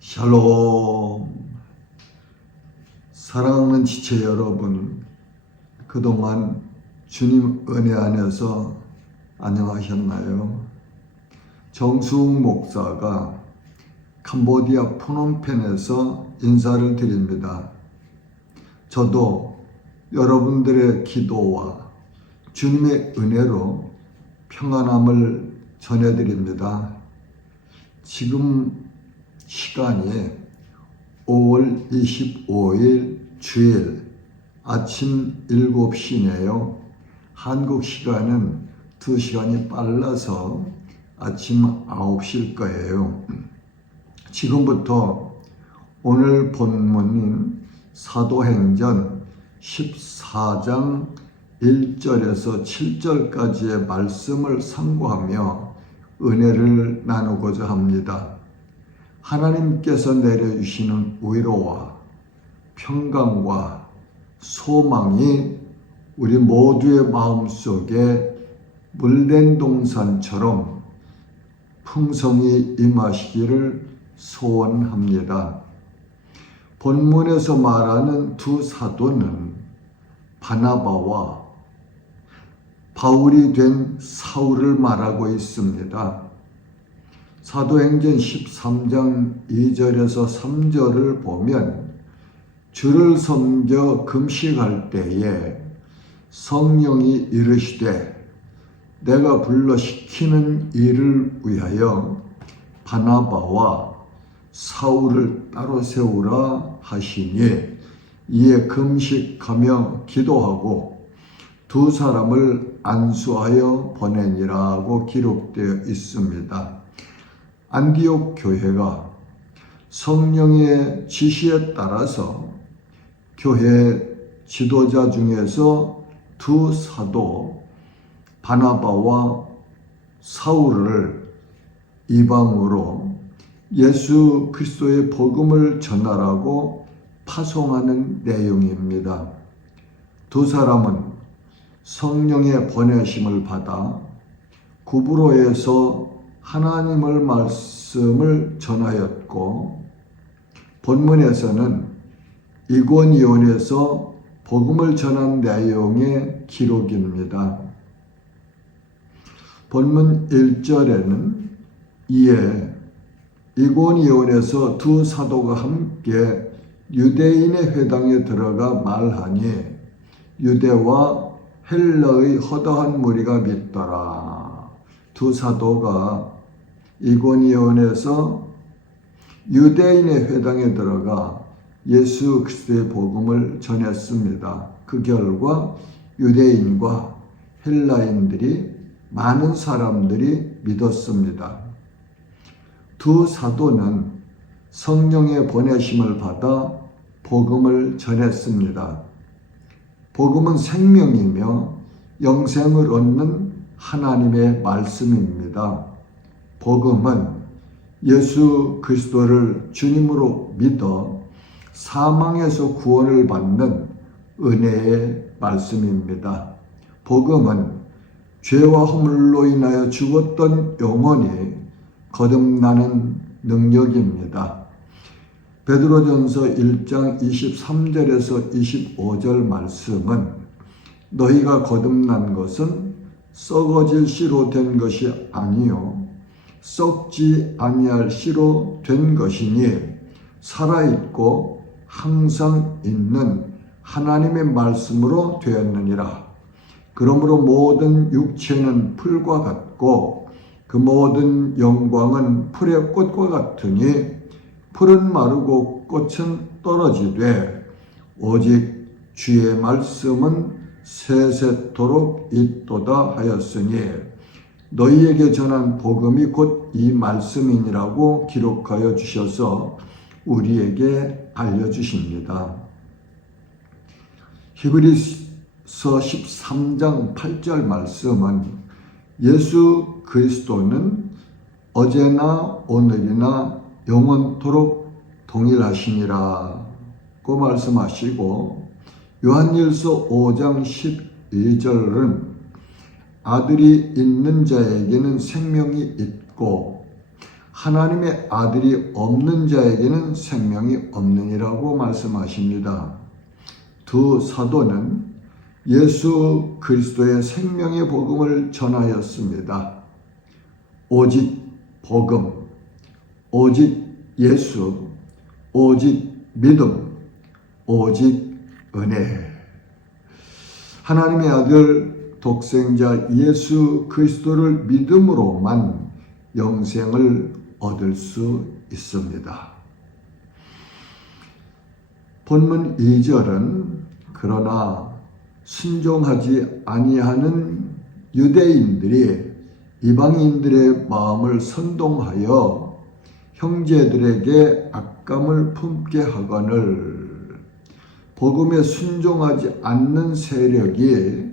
샬롬. 사랑하는 지체 여러분, 그동안 주님 은혜 안에서 안녕하셨나요? 정수웅 목사가 캄보디아 푸놈펜에서 인사를 드립니다. 저도 여러분들의 기도와 주님의 은혜로 평안함을 전해드립니다. 지금 시간이 5월 25일 주일 아침 7시네요. 한국 시간은 2시간이 빨라서 아침 9시일 거예요. 지금부터 오늘 본문인 사도행전 14장 1절에서 7절까지의 말씀을 상고하며 은혜를 나누고자 합니다. 하나님께서 내려주시는 위로와 평강과 소망이 우리 모두의 마음속에 물된 동산처럼 풍성히 임하시기를 소원합니다. 본문에서 말하는 두 사도는 바나바와 바울이 된 사울을 말하고 있습니다. 사도행전 13장 2절에서 3절을 보면 주를 섬겨 금식할 때에 성령이 이르시되 내가 불러 시키는 일을 위하여 바나바와 사울을 따로 세우라 하시니 이에 금식하며 기도하고 두 사람을 안수하여 보내니라고 기록되어 있습니다. 안디옥 교회가 성령의 지시에 따라서 교회 지도자 중에서 두 사도 바나바와 사울을 이방으로 예수 그리스도의 복음을 전하라고 파송하는 내용입니다. 두 사람은 성령의 보내심을 받아 구브로에서 하나님의 말씀을 전하였고, 본문에서는 이고니온에서 복음을 전한 내용의 기록입니다. 본문 1절에는 이에 이고니온에서 두 사도가 함께 유대인의 회당에 들어가 말하니 유대와 헬라의 허다한 무리가 믿더라. 두 사도가 이고니온에서 유대인의 회당에 들어가 예수 그리스도의 복음을 전했습니다. 그 결과 유대인과 헬라인들이 많은 사람들이 믿었습니다. 두 사도는 성령의 보내심을 받아 복음을 전했습니다. 복음은 생명이며 영생을 얻는 하나님의 말씀입니다. 복음은 예수 그리스도를 주님으로 믿어 사망에서 구원을 받는 은혜의 말씀입니다. 복음은 죄와 허물로 인하여 죽었던 영혼이 거듭나는 능력입니다. 베드로전서 1장 23절에서 25절 말씀은 너희가 거듭난 것은 썩어질 씨로 된 것이 아니요 썩지 아니할 씨로 된 것이니 살아있고 항상 있는 하나님의 말씀으로 되었느니라. 그러므로 모든 육체는 풀과 같고 그 모든 영광은 풀의 꽃과 같으니 풀은 마르고 꽃은 떨어지되 오직 주의 말씀은 세세토록 있도다 하였으니 너희에게 전한 복음이 곧 이 말씀이니라고 기록하여 주셔서 우리에게 알려주십니다. 히브리서 13장 8절 말씀은 예수 그리스도는 어제나 오늘이나 영원토록 동일하시니라고 말씀하시고 요한일서 5장 12절은 아들이 있는 자에게는 생명이 있고 하나님의 아들이 없는 자에게는 생명이 없느니라고 말씀하십니다. 두 사도는 예수 그리스도의 생명의 복음을 전하였습니다. 오직 복음, 오직 예수, 오직 믿음, 오직 은혜. 하나님의 아들 독생자 예수 그리스도를 믿음으로만 영생을 얻을 수 있습니다. 본문 2절은 그러나 순종하지 아니하는 유대인들이 이방인들의 마음을 선동하여 형제들에게 악감을 품게 하거늘 복음에 순종하지 않는 세력이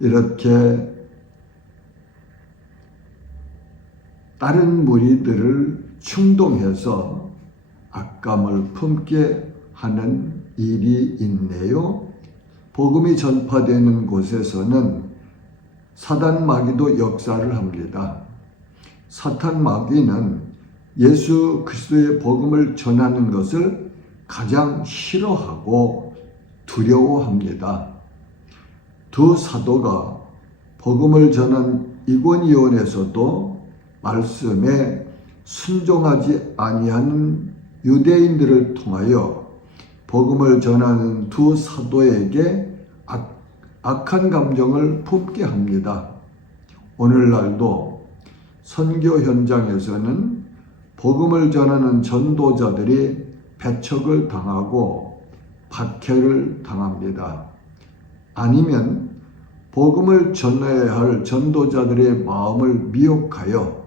이렇게 다른 무리들을 충동해서 악감을 품게 하는 일이 있네요. 복음이 전파되는 곳에서는 사단 마귀도 역사를 합니다. 사탄 마귀는 예수 그리스도의 복음을 전하는 것을 가장 싫어하고 두려워합니다. 두 사도가 복음을 전한 이고니온에서도 말씀에 순종하지 아니하는 유대인들을 통하여 복음을 전하는 두 사도에게 악한 감정을 품게 합니다. 오늘날도 선교 현장에서는 복음을 전하는 전도자들이 배척을 당하고 박해를 당합니다. 아니면 복음을 전해야 할 전도자들의 마음을 미혹하여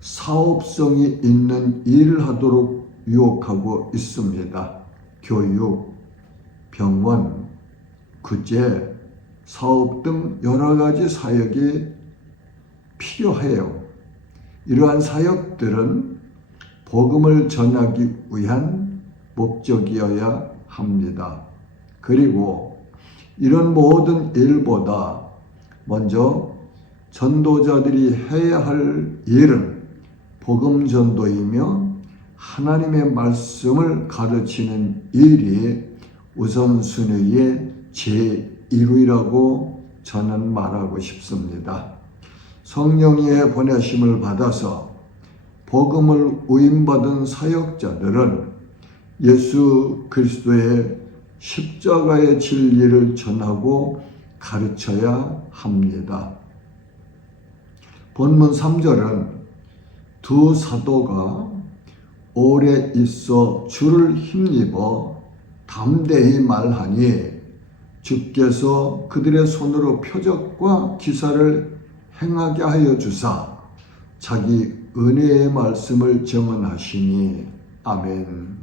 사업성이 있는 일을 하도록 유혹하고 있습니다. 교육, 병원, 구제, 사업 등 여러 가지 사역이 필요해요. 이러한 사역들은 복음을 전하기 위한 목적이어야 합니다. 그리고 이런 모든 일보다 먼저 전도자들이 해야 할 일은 복음 전도이며 하나님의 말씀을 가르치는 일이 우선순위의 제1위라고 저는 말하고 싶습니다. 성령의 보내심을 받아서 복음을 위임받은 사역자들은 예수 그리스도의 십자가의 진리를 전하고 가르쳐야 합니다. 본문 3절은 두 사도가 오래 있어 주를 힘입어 담대히 말하니 주께서 그들의 손으로 표적과 기사를 행하게 하여 주사 자기 은혜의 말씀을 증언하시니 아멘.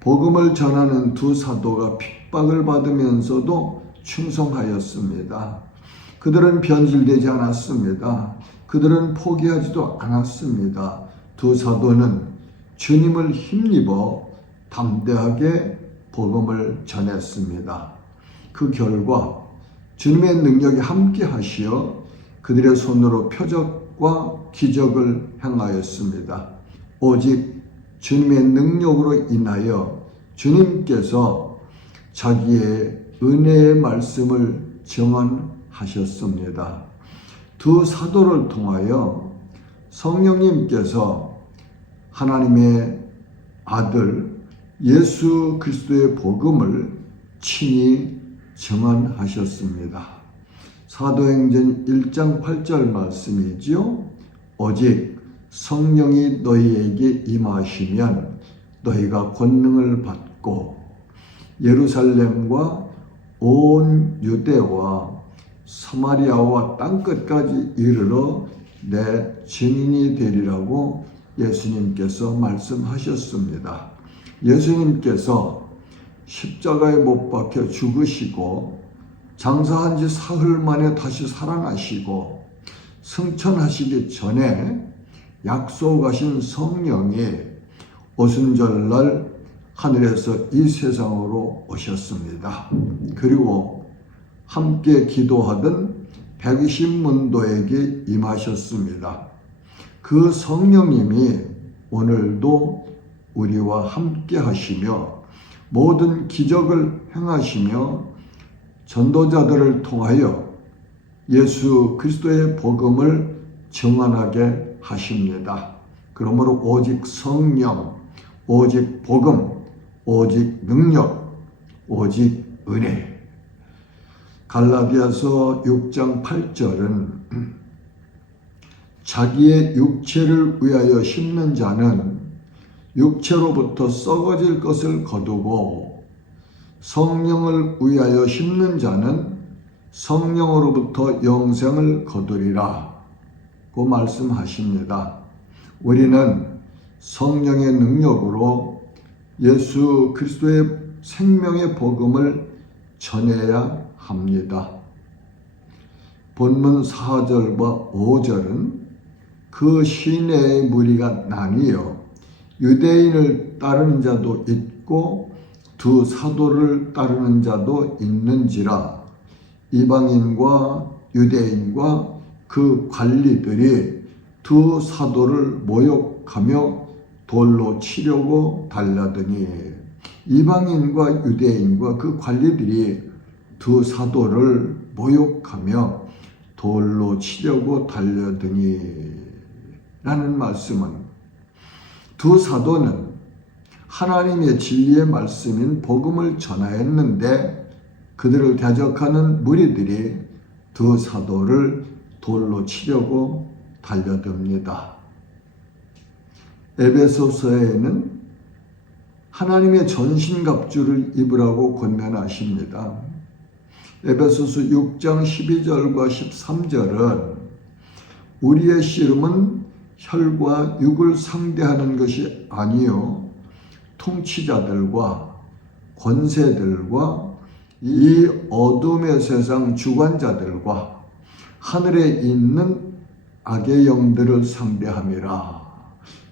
복음을 전하는 두 사도가 핍박을 받으면서도 충성하였습니다. 그들은 변질되지 않았습니다. 그들은 포기하지도 않았습니다. 두 사도는 주님을 힘입어 담대하게 복음을 전했습니다. 그 결과 주님의 능력이 함께 하시어 그들의 손으로 표적과 기적을 행하였습니다. 오직 주님의 능력으로 인하여 주님께서 자기의 은혜의 말씀을 증언하셨습니다. 두 사도를 통하여 성령님께서 하나님의 아들 예수 그리스도의 복음을 친히 증언하셨습니다. 사도행전 1장 8절 말씀이지요. 오직 성령이 너희에게 임하시면 너희가 권능을 받고 예루살렘과 온 유대와 사마리아와 땅끝까지 이르러 내 증인이 되리라고 예수님께서 말씀하셨습니다. 예수님께서 십자가에 못 박혀 죽으시고 장사한 지 사흘 만에 다시 살아나시고 승천하시기 전에 약속하신 성령이 오순절날 하늘에서 이 세상으로 오셨습니다. 그리고 함께 기도하던 120문도에게 임하셨습니다. 그 성령님이 오늘도 우리와 함께 하시며 모든 기적을 행하시며 전도자들을 통하여 예수 그리스도의 복음을 증언하게 하십니다. 그러므로 오직 성령, 오직 복음, 오직 능력, 오직 은혜. 갈라디아서 6장 8절은 자기의 육체를 위하여 심는 자는 육체로부터 썩어질 것을 거두고 성령을 위하여 심는 자는 성령으로부터 영생을 거두리라 고 말씀하십니다. 우리는 성령의 능력으로 예수 그리스도의 생명의 복음을 전해야 합니다. 본문 4절과 5절은 그 시내의 무리가 나뉘어 유대인을 따르는 자도 있고 두 사도를 따르는 자도 있는지라 이방인과 유대인과 그 관리들이 두 사도를 모욕하며 돌로 치려고 달라더니 이방인과 유대인과 그 관리들이 두 사도를 모욕하며 돌로 치려고 달려더니 라는 말씀은 두 사도는 하나님의 진리의 말씀인 복음을 전하였는데 그들을 대적하는 무리들이 두 사도를 돌로 치려고 달려듭니다. 에베소서에는 하나님의 전신갑주를 입으라고 권면하십니다. 에베소서 6장 12절과 13절은 우리의 씨름은 혈과 육을 상대하는 것이 아니요 통치자들과 권세들과 이 어둠의 세상 주관자들과 하늘에 있는 악의 영들을 상대함이라.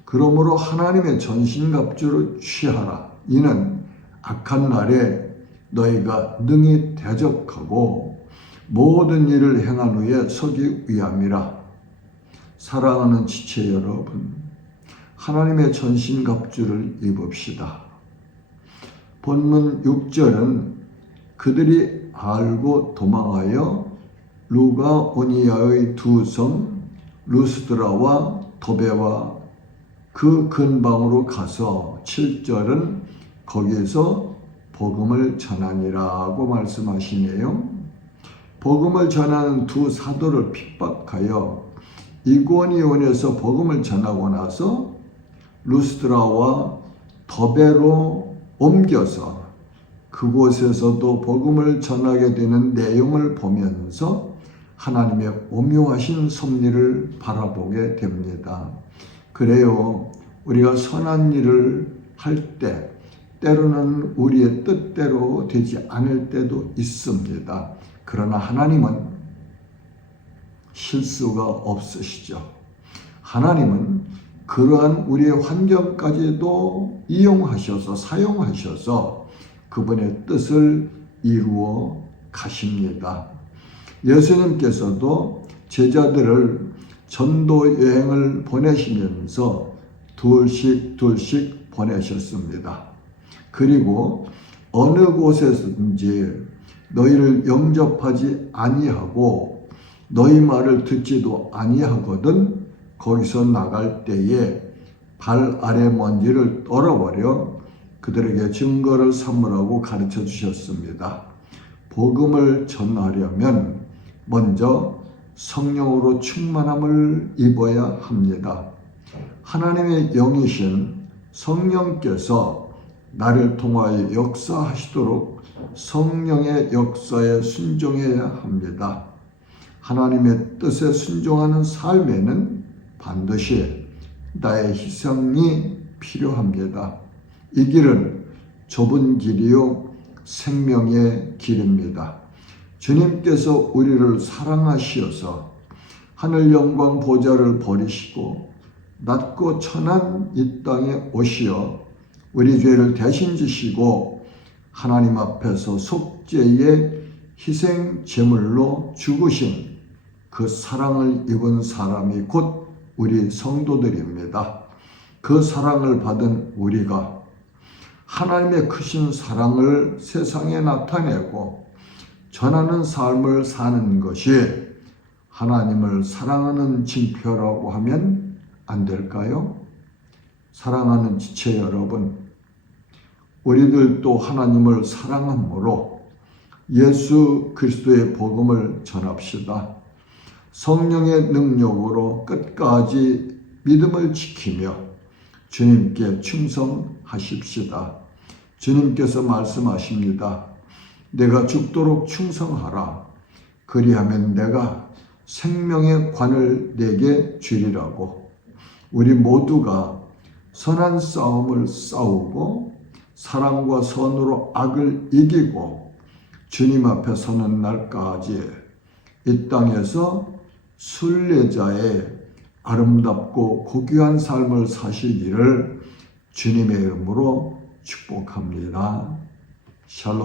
그러므로 하나님의 전신갑주를 취하라. 이는 악한 날에 너희가 능히 대적하고 모든 일을 행한 후에 서기 위함이라. 사랑하는 지체 여러분, 하나님의 전신갑주를 입읍시다. 본문 6절은 그들이 알고 도망하여 루가오니아의 두 성 루스드라와 도베와 그 근방으로 가서 7절은 거기에서 복음을 전하니라고 말씀하시네요. 복음을 전하는 두 사도를 핍박하여 이고니온에서 복음을 전하고 나서 루스드라와 더베로 옮겨서 그곳에서도 복음을 전하게 되는 내용을 보면서 하나님의 오묘하신 섭리를 바라보게 됩니다. 그래요, 우리가 선한 일을 할 때 때로는 우리의 뜻대로 되지 않을 때도 있습니다. 그러나 하나님은 실수가 없으시죠. 하나님은 그러한 우리의 환경까지도 이용하셔서 사용하셔서 그분의 뜻을 이루어 가십니다. 예수님께서도 제자들을 전도 여행을 보내시면서 둘씩 보내셨습니다. 그리고 어느 곳에서든지 너희를 영접하지 아니하고 너희 말을 듣지도 아니하거든 거기서 나갈 때에 발 아래 먼지를 떨어버려 그들에게 증거를 삼으라고 가르쳐 주셨습니다. 복음을 전하려면 먼저 성령으로 충만함을 입어야 합니다. 하나님의 영이신 성령께서 나를 통하여 역사하시도록 성령의 역사에 순종해야 합니다. 하나님의 뜻에 순종하는 삶에는 반드시 나의 희생이 필요합니다. 이 길은 좁은 길이요 생명의 길입니다. 주님께서 우리를 사랑하시어서 하늘 영광 보좌를 버리시고 낮고 천한 이 땅에 오시어 우리 죄를 대신 지시고 하나님 앞에서 속죄의 희생 제물로 죽으신 그 사랑을 입은 사람이 곧 우리 성도들입니다. 그 사랑을 받은 우리가 하나님의 크신 사랑을 세상에 나타내고 전하는 삶을 사는 것이 하나님을 사랑하는 징표라고 하면 안 될까요? 사랑하는 지체 여러분, 우리들도 하나님을 사랑함으로 예수 그리스도의 복음을 전합시다. 성령의 능력으로 끝까지 믿음을 지키며 주님께 충성하십시다. 주님께서 말씀하십니다. 내가 죽도록 충성하라. 그리하면 내가 생명의 관을 내게 주리라고. 우리 모두가 선한 싸움을 싸우고 사랑과 선으로 악을 이기고 주님 앞에 서는 날까지 이 땅에서 순례자의 아름답고 고귀한 삶을 사시기를 주님의 이름으로 축복합니다. 샬롬.